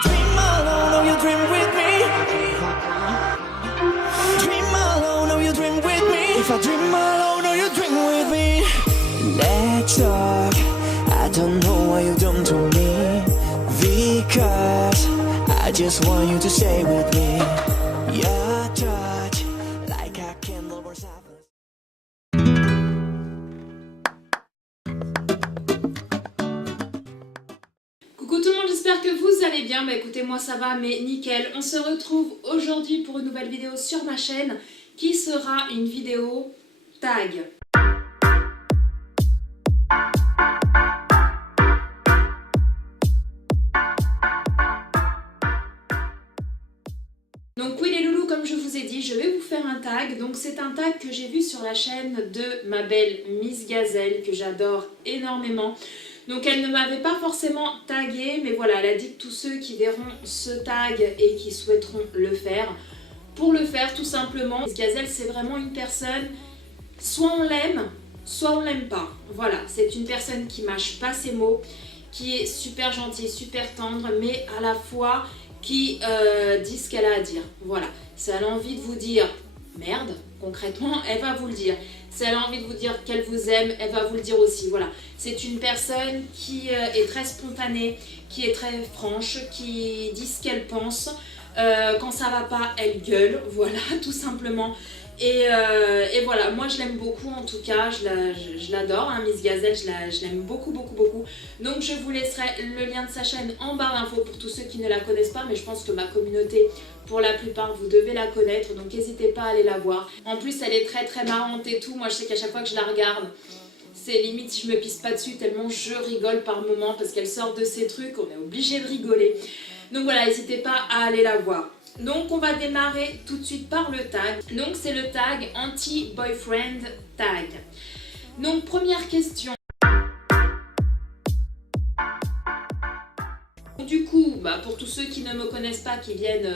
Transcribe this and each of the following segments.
Dream alone, oh you dream with me. Dream alone, oh you dream with me. If I dream alone, oh you dream with me. Let's talk. I don't know what you done to me, because I just want you to stay with me. Your touch, like a candle burns out. Coucou tout le monde, j'espère que vous allez bien. Bah écoutez, moi ça va, mais nickel. On se retrouve aujourd'hui pour une nouvelle vidéo sur ma chaîne qui sera une vidéo tag. Donc oui les loulous, comme je vous ai dit, je vais vous faire un tag. Donc c'est un tag que j'ai vu sur la chaîne de ma belle Miss Gazelle, que j'adore énormément. Donc elle ne m'avait pas forcément tagué, mais voilà, elle a dit que tous ceux qui verront ce tag et qui souhaiteront le faire, pour le faire tout simplement. Miss Gazelle, c'est vraiment une personne, soit on l'aime, soit on l'aime pas. Voilà, c'est une personne qui mâche pas ses mots, qui est super gentille, super tendre, mais à la fois qui dit ce qu'elle a à dire. Voilà, si elle a envie de vous dire merde, concrètement, elle va vous le dire. Si elle a envie de vous dire qu'elle vous aime, elle va vous le dire aussi. Voilà, c'est une personne qui est très spontanée, qui est très franche, qui dit ce qu'elle pense. Quand ça va pas, elle gueule, voilà, tout simplement. Et voilà, moi je l'aime beaucoup en tout cas, je l'adore, hein, Miss Gazelle, je l'aime beaucoup. Donc je vous laisserai le lien de sa chaîne en barre d'infos pour tous ceux qui ne la connaissent pas, mais je pense que ma communauté, pour la plupart, vous devez la connaître, donc n'hésitez pas à aller la voir. En plus elle est très marrante et tout, moi je sais qu'à chaque fois que je la regarde, c'est limite si je me pisse pas dessus tellement je rigole par moment parce qu'elle sort de ses trucs, on est obligé de rigoler. Donc voilà, n'hésitez pas à aller la voir. Donc on va démarrer tout de suite par le tag. Donc c'est le tag anti-boyfriend tag. Donc première question. Du coup, pour tous ceux qui ne me connaissent pas, qui viennent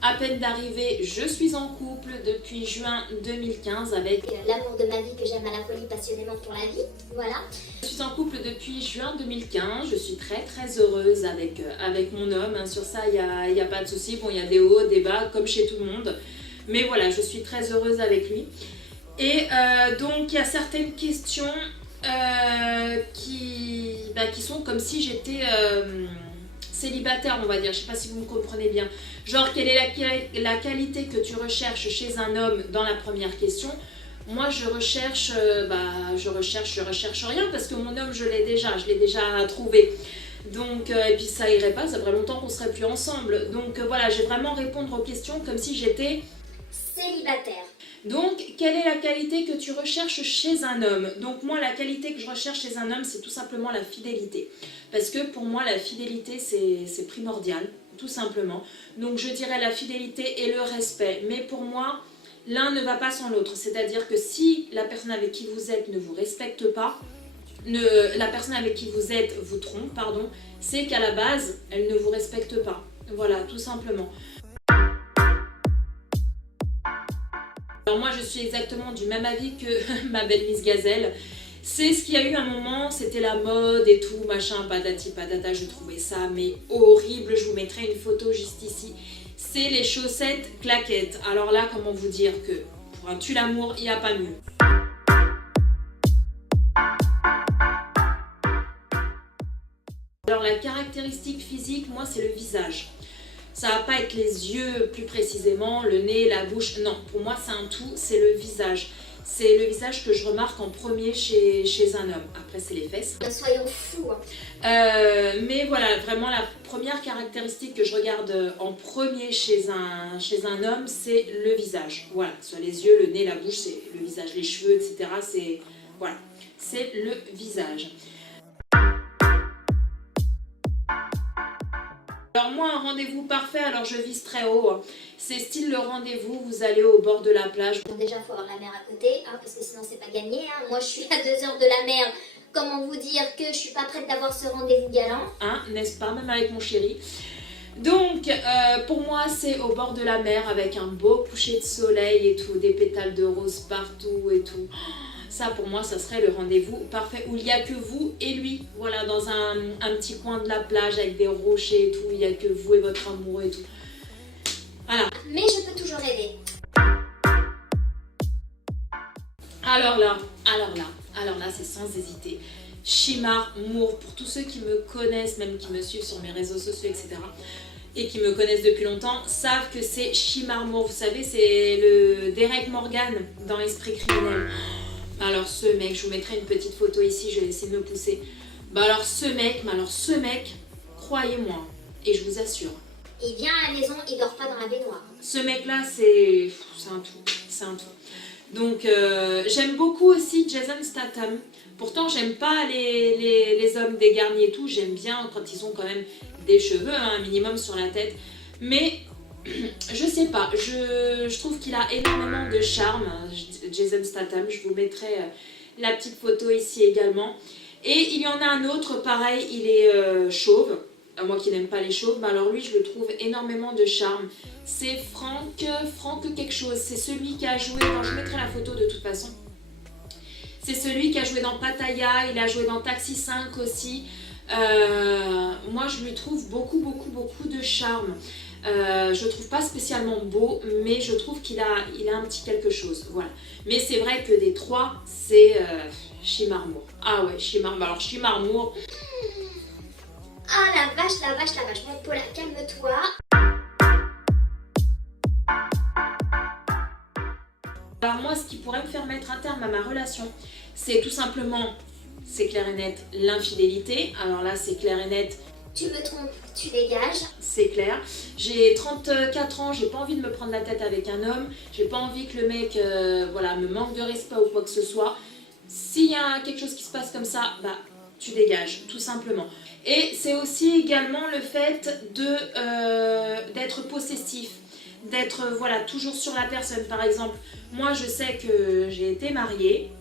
à peine d'arriver, je suis en couple depuis juin 2015 avec l'amour de ma vie que j'aime à la folie passionnément pour la vie, voilà. Je suis en couple depuis juin 2015, je suis très heureuse avec mon homme, hein. Sur ça il n'y a pas de souci. Bon, il y a des hauts, des bas comme chez tout le monde, mais voilà, je suis très heureuse avec lui. Et donc il y a certaines questions qui sont comme si j'étais célibataire, on va dire, je sais pas si vous me comprenez bien. Genre, quelle est la qualité que tu recherches chez un homme dans la première question. Moi je recherche rien parce que mon homme je l'ai déjà trouvé. Donc, et puis ça irait pas, ça ferait longtemps qu'on serait plus ensemble. Donc voilà, je vais vraiment répondre aux questions comme si j'étais célibataire. Donc, quelle est la qualité que tu recherches chez un homme? Donc moi, la qualité que je recherche chez un homme, c'est tout simplement la fidélité. Parce que pour moi, la fidélité, c'est primordial, tout simplement. Donc je dirais la fidélité et le respect. Mais pour moi, l'un ne va pas sans l'autre. C'est-à-dire que si la personne avec qui vous êtes ne vous respecte pas, la personne avec qui vous êtes vous trompe, pardon, c'est qu'à la base, elle ne vous respecte pas. Voilà, tout simplement. Alors moi je suis exactement du même avis que ma belle Miss Gazelle. C'est ce qu'il y a eu un moment, c'était la mode et tout, machin, patati patata, je trouvais ça mais horrible. Je vous mettrai une photo juste ici. C'est les chaussettes claquettes. Alors là, comment vous dire que pour un tue-l'amour, il n'y a pas mieux. Alors la caractéristique physique, moi c'est le visage. Ça va pas être les yeux plus précisément, le nez, la bouche, non, pour moi c'est un tout, c'est le visage. C'est le visage que je remarque en premier chez un homme. Après c'est les fesses. Soyons fous. Mais voilà, vraiment la première caractéristique que je regarde en premier chez un homme, c'est le visage. Voilà, soit les yeux, le nez, la bouche, c'est le visage, les cheveux, etc. Voilà, c'est le visage. Alors moi, un rendez-vous parfait, alors je vise très haut, hein. C'est style le rendez-vous, vous allez au bord de la plage. Bon, déjà, il faut avoir la mer à côté, hein, parce que sinon c'est pas gagné. Hein. Moi, je suis à 2 heures de la mer. Comment vous dire que je suis pas prête d'avoir ce rendez-vous galant, hein, n'est-ce pas, même avec mon chéri. Donc, pour moi, c'est au bord de la mer avec un beau coucher de soleil et tout, des pétales de rose partout et tout. Ça pour moi ça serait le rendez-vous parfait où il n'y a que vous et lui, voilà, dans un petit coin de la plage avec des rochers et tout, il n'y a que vous et votre amoureux et tout. Voilà. Mais je peux toujours rêver. Alors là, c'est sans hésiter. Shimar Moore, pour tous ceux qui me connaissent, même qui me suivent sur mes réseaux sociaux, etc. et qui me connaissent depuis longtemps, savent que c'est Shimar Moore. Vous savez, c'est le Derek Morgan dans Esprit criminel. Alors ce mec, je vous mettrai une petette photo ici, je vais essayer de me pousser. Alors ce mec, croyez-moi, et je vous assure. Il vient à la maison, il dort pas dans la baignoire. Ce mec-là, c'est un tout. Donc j'aime beaucoup aussi Jason Statham. Pourtant j'aime pas les hommes dégarnis et tout, j'aime bien quand ils ont quand même des cheveux, hein, un minimum sur la tête. Mais je sais pas, je trouve qu'il a énormément de charme, Jason Statham. Je vous mettrai la petite photo ici également. Et il y en a un autre, pareil, il est chauve. Moi qui n'aime pas les chauves, mais alors lui je le trouve énormément de charme. C'est Franck quelque chose, c'est celui qui a joué dans, je mettrai la photo de toute façon. C'est celui qui a joué dans Pattaya, il a joué dans Taxi 5 aussi. Moi je lui trouve beaucoup de charme. Je le trouve pas spécialement beau, mais je trouve qu'il a un petit quelque chose, voilà. Mais c'est vrai que des trois, c'est Shimar Moore. Ah ouais, Shimar Moore. Ah la vache, mon Paula, calme-toi. Alors moi, ce qui pourrait me faire mettre un terme à ma relation, c'est tout simplement, c'est clair et net, l'infidélité. Alors là, c'est clair et net. Tu me trompes, tu dégages. C'est clair. J'ai 34 ans, j'ai pas envie de me prendre la tête avec un homme. J'ai pas envie que le mec voilà, me manque de respect ou quoi que ce soit. S'il y a quelque chose qui se passe comme ça, bah tu dégages, tout simplement. Et c'est aussi également le fait d'être possessif, d'être voilà, toujours sur la personne. Par exemple, moi je sais que j'ai été mariée,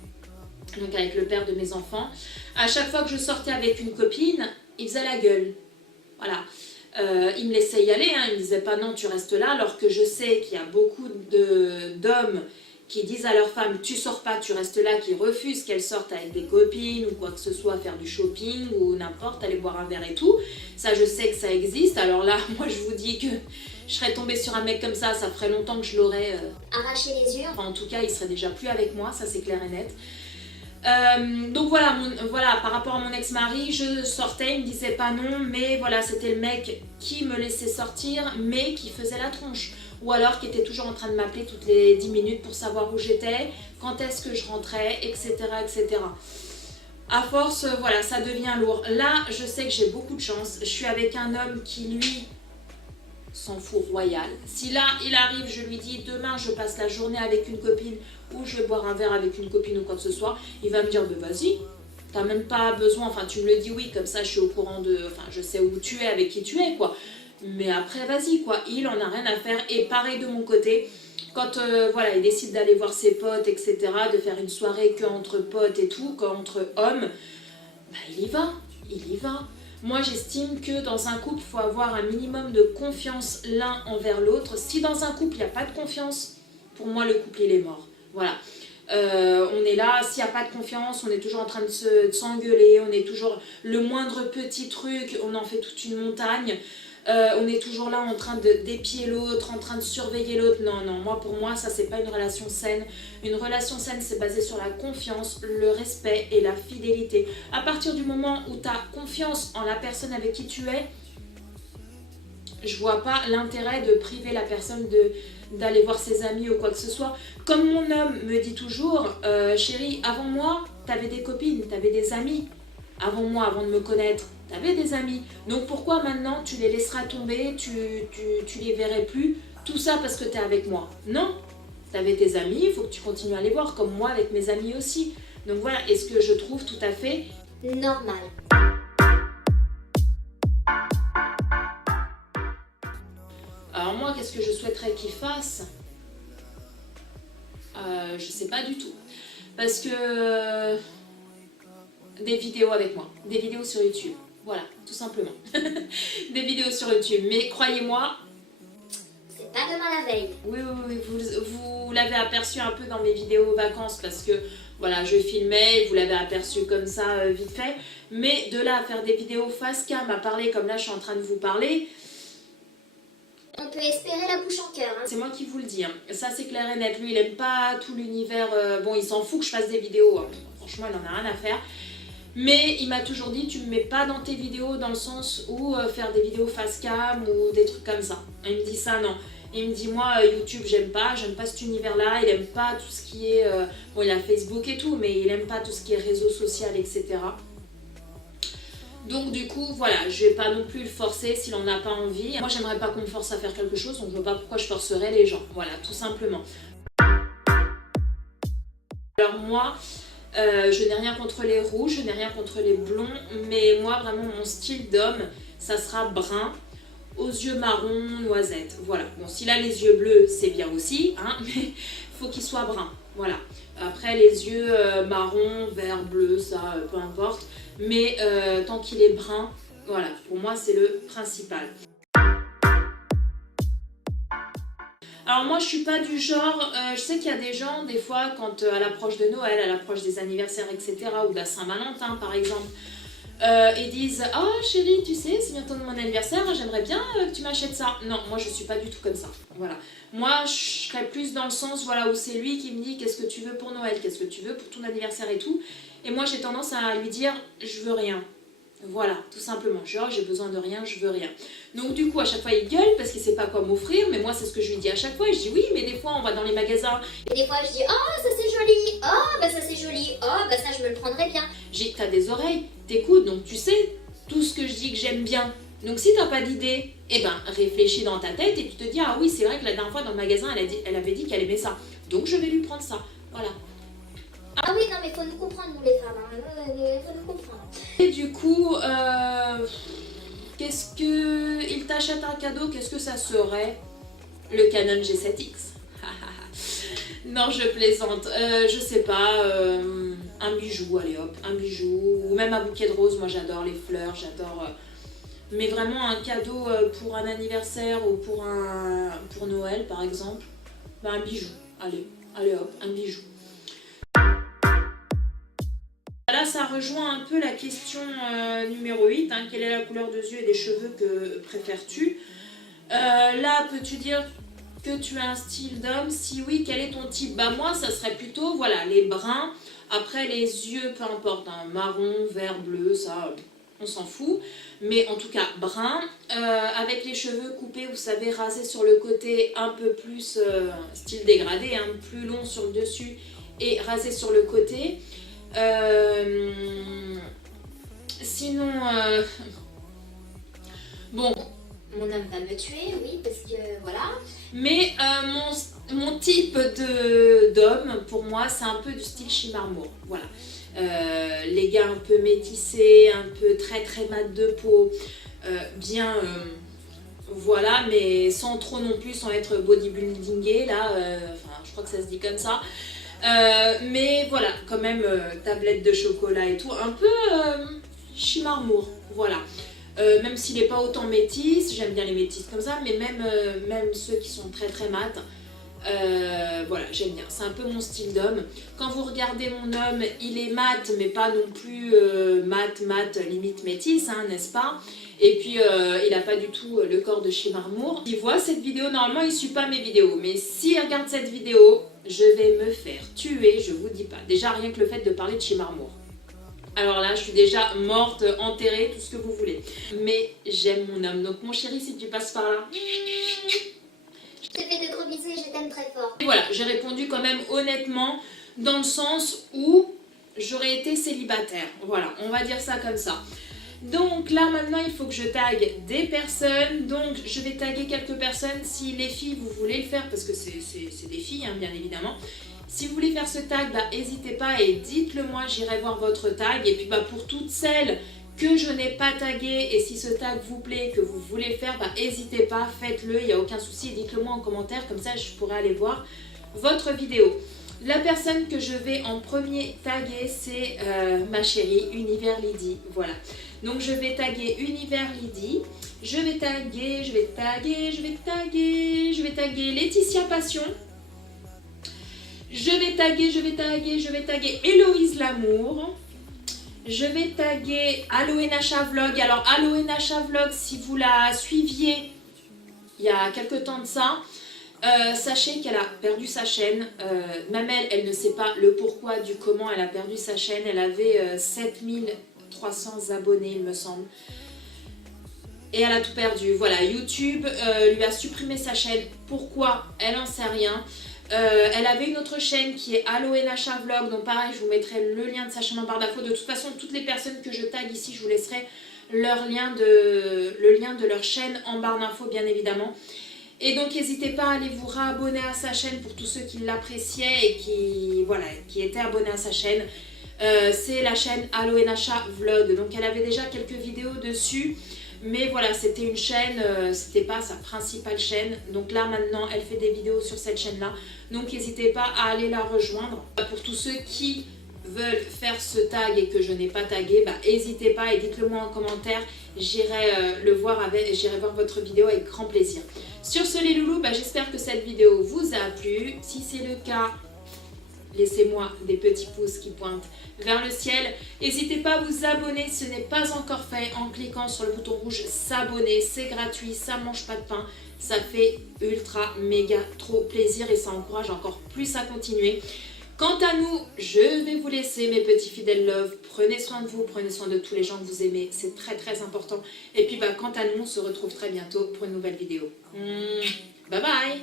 donc avec le père de mes enfants. À chaque fois que je sortais avec une copine, il faisait la gueule. Voilà. Il me laissait y aller, hein. Il me disait pas non, tu restes là, alors que je sais qu'il y a beaucoup d'hommes qui disent à leur femme tu sors pas, tu restes là, qui refusent qu'elles sortent avec des copines ou quoi que ce soit, faire du shopping ou n'importe, aller boire un verre et tout. Ça, je sais que ça existe. Alors là, moi je vous dis que je serais tombée sur un mec comme ça ferait longtemps que je l'aurais arraché les yeux. Enfin, en tout cas, il serait déjà plus avec moi, ça c'est clair et net. Donc voilà, par rapport à mon ex-mari, je sortais, il me disait pas non, mais voilà, c'était le mec qui me laissait sortir, mais qui faisait la tronche. Ou alors qui était toujours en train de m'appeler toutes les 10 minutes pour savoir où j'étais, quand est-ce que je rentrais, etc. etc. À force, voilà, ça devient lourd. Là, je sais que j'ai beaucoup de chance. Je suis avec un homme qui, lui, s'en fout royal. Si là, il arrive, je lui dis, demain, je passe la journée avec une copine ou je vais boire un verre avec une copine ou quoi que ce soit, il va me dire, bah, vas-y, t'as même pas besoin, enfin, tu me le dis oui, comme ça, je suis au courant enfin, je sais où tu es, avec qui tu es, quoi. Mais après, vas-y, quoi, il en a rien à faire. Et pareil de mon côté, quand voilà, il décide d'aller voir ses potes, etc., de faire une soirée que entre potes et tout, qu'entre hommes, bah, il y va. Moi, j'estime que dans un couple, il faut avoir un minimum de confiance l'un envers l'autre. Si dans un couple, il n'y a pas de confiance, pour moi, le couple, il est mort. Voilà. On est là, s'il n'y a pas de confiance, on est toujours en train de s'engueuler, on est toujours, le moindre petit truc, on en fait toute une montagne. On est toujours là en train d'épier l'autre, en train de surveiller l'autre. Non, moi, pour moi, ça, c'est pas une relation saine. Une relation saine, c'est basé sur la confiance, le respect et la fidélité. À partir du moment où tu as confiance en la personne avec qui tu es, je vois pas l'intérêt de priver la personne d'aller voir ses amis ou quoi que ce soit. Comme mon homme me dit toujours, chérie, avant moi, t'avais des copines, t'avais des amis. Avant moi, avant de me connaître, t'avais des amis. Donc pourquoi maintenant tu les laisseras tomber, tu les verrais plus, tout ça parce que t'es avec moi? Non, t'avais tes amis, il faut que tu continues à les voir, comme moi avec mes amis aussi. Donc voilà, et ce que je trouve tout à fait normal. Alors moi, qu'est-ce que je souhaiterais qu'il fasse? Je sais pas du tout. Parce que... des vidéos avec moi, des vidéos sur YouTube, voilà, tout simplement. Des vidéos sur YouTube, mais croyez-moi... c'est pas demain la veille. Oui, vous l'avez aperçu un peu dans mes vidéos vacances, parce que Voilà, je filmais, vous l'avez aperçu comme ça vite fait. Mais de là à faire des vidéos face cam, à parler comme là je suis en train de vous parler, on peut espérer la bouche en cœur. Hein. c'est moi qui vous le dis. Hein. Ça c'est clair et net. Lui il aime pas tout l'univers. Bon, il s'en fout que je fasse des vidéos. Hein. Franchement, il en a rien à faire. Mais il m'a toujours dit, tu me mets pas dans tes vidéos dans le sens où faire des vidéos face cam ou des trucs comme ça. Il me dit ça, non. Il me dit, moi, YouTube, j'aime pas cet univers-là. Il aime pas tout ce qui est... bon, il a Facebook et tout, mais il aime pas tout ce qui est réseau social, etc. Donc du coup, voilà, je vais pas non plus le forcer s'il en a pas envie. Moi, j'aimerais pas qu'on me force à faire quelque chose, donc je vois pas pourquoi je forcerais les gens. Voilà, tout simplement. Alors moi... je n'ai rien contre les rouges, je n'ai rien contre les blonds, mais moi vraiment mon style d'homme, ça sera brun, aux yeux marron, noisette, voilà. Bon, s'il a les yeux bleus, c'est bien aussi, hein, mais il faut qu'il soit brun, voilà. Après les yeux marron, vert, bleu, ça, peu importe, mais tant qu'il est brun, voilà, pour moi c'est le principal. Alors moi je suis pas du genre, je sais qu'il y a des gens des fois quand à l'approche de Noël, à l'approche des anniversaires etc. ou de la Saint-Valentin par exemple, ils disent « Oh chérie tu sais c'est bientôt mon anniversaire, j'aimerais bien que tu m'achètes ça ». Non, moi je suis pas du tout comme ça, voilà. Moi je serais plus dans le sens voilà, où c'est lui qui me dit « Qu'est-ce que tu veux pour Noël, qu'est-ce que tu veux pour ton anniversaire et tout ». Et moi j'ai tendance à lui dire « Je veux rien ». Voilà, tout simplement. Genre, j'ai besoin de rien, je veux rien. Donc du coup, à chaque fois, il gueule parce qu'il sait pas quoi m'offrir. Mais moi, c'est ce que je lui dis à chaque fois. Je dis oui, mais des fois, on va dans les magasins. Et des fois, je dis oh, ça c'est joli. Oh, bah ça c'est joli. Oh, bah ça je me le prendrais bien. J'ai, t'as des oreilles, t'écoutes, donc tu sais tout ce que je dis que j'aime bien. Donc si t'as pas d'idée, eh ben réfléchis dans ta tête et tu te dis ah oui, c'est vrai que la dernière fois dans le magasin, elle avait dit qu'elle aimait ça. Donc je vais lui prendre ça. Voilà. Ah oui, non mais faut nous comprendre nous les femmes, hein. Faut nous comprendre. Et du coup, qu'est-ce que... Il t'achète un cadeau, qu'est-ce que ça serait? Le Canon G7X. Non, je plaisante. Je sais pas, un bijou, allez hop, un bijou. Ou même un bouquet de roses, moi j'adore les fleurs, j'adore... mais vraiment un cadeau pour un anniversaire ou pour Noël par exemple, ben, un bijou. Allez hop, un bijou. Là, ça rejoint un peu la question numéro 8, hein, quelle est la couleur de yeux et des cheveux que préfères-tu? Là, peux-tu dire que tu as un style d'homme? Si oui, quel est ton type? Bah moi, ça serait plutôt, voilà, les bruns. Après, les yeux, peu importe, hein, marron, vert, bleu, ça, on s'en fout. Mais en tout cas, brun. Avec les cheveux coupés, vous savez, rasés sur le côté, un peu plus style dégradé, hein, plus long sur le dessus et rasés sur le côté. Sinon, bon, mon homme va me tuer, oui, parce que voilà. Mais mon type d'homme, pour moi, c'est un peu du style Chimarmour. Voilà. Les gars un peu métissés, un peu très très mat de peau, bien, voilà, mais sans trop non plus, sans être bodybuildingé, là, enfin, je crois que ça se dit comme ça. Mais voilà, quand même tablette de chocolat et tout, un peu Chimarmour, voilà. Même s'il n'est pas autant métis, j'aime bien les métis comme ça, mais même ceux qui sont très très mat, voilà, j'aime bien. C'est un peu mon style d'homme. Quand vous regardez mon homme, il est mat, mais pas non plus mat, limite métis, hein, n'est-ce pas? Et puis il n'a pas du tout le corps de Chimarmour. Il voit cette vidéo, normalement il ne suit pas mes vidéos, mais s'il regarde cette vidéo, je vais me faire tuer, je vous dis pas. Déjà rien que le fait de parler de Chimarmour. Alors là, je suis déjà morte, enterrée, tout ce que vous voulez. Mais j'aime mon homme. Donc mon chéri, si tu passes par là... Je te fais de gros bisous et je t'aime très fort. Et voilà, j'ai répondu quand même honnêtement, dans le sens où j'aurais été célibataire. Voilà, on va dire ça comme ça. Donc là maintenant il faut que je tague des personnes, donc je vais taguer quelques personnes. Si les filles vous voulez le faire, parce que c'est des filles hein, bien évidemment, si vous voulez faire ce tag, bah n'hésitez pas et dites-le moi, j'irai voir votre tag. Et puis bah pour toutes celles que je n'ai pas taguées, et si ce tag vous plaît, que vous voulez le faire, bah n'hésitez pas, faites-le, il n'y a aucun souci, dites-le moi en commentaire, comme ça je pourrai aller voir votre vidéo. La personne que je vais en premier taguer, c'est ma chérie Univers Lydie, voilà. Donc je vais taguer Univers Lydie, je vais taguer Laetitia Passion, Je vais taguer Héloïse Lamour. Je vais taguer Aloenacha Vlog. Alors Aloenacha Vlog, si vous la suiviez il y a quelques temps de ça, sachez qu'elle a perdu sa chaîne. Mamelle, elle ne sait pas le pourquoi du comment elle a perdu sa chaîne. Elle avait 7300 abonnés, il me semble. Et elle a tout perdu. Voilà, YouTube lui a supprimé sa chaîne. Pourquoi? Elle n'en sait rien. Elle avait une autre chaîne qui est Aloenacha Vlog, donc pareil, je vous mettrai le lien de sa chaîne en barre d'infos. De toute façon, toutes les personnes que je tag ici, je vous laisserai le lien de leur chaîne en barre d'infos, bien évidemment. Et donc, n'hésitez pas à aller vous réabonner à sa chaîne pour tous ceux qui l'appréciaient et qui étaient abonnés à sa chaîne. C'est la chaîne Aloenacha Vlog, donc elle avait déjà quelques vidéos dessus. Mais voilà, c'était une chaîne, c'était pas sa principale chaîne. Donc là, maintenant, elle fait des vidéos sur cette chaîne-là. Donc n'hésitez pas à aller la rejoindre. Pour tous ceux qui veulent faire ce tag et que je n'ai pas tagué, n'hésitez pas et dites-le moi en commentaire. J'irai voir votre vidéo avec grand plaisir. Sur ce les loulous, j'espère que cette vidéo vous a plu. Si c'est le cas, laissez-moi des petits pouces qui pointent vers le ciel. N'hésitez pas à vous abonner, ce n'est pas encore fait, en cliquant sur le bouton rouge s'abonner. C'est gratuit, ça mange pas de pain, ça fait ultra méga trop plaisir et ça encourage encore plus à continuer. Quant à nous, je vais vous laisser mes petits fidèles love. Prenez soin de vous, prenez soin de tous les gens que vous aimez, c'est très très important. Et puis quant à nous, on se retrouve très bientôt pour une nouvelle vidéo. Bye bye.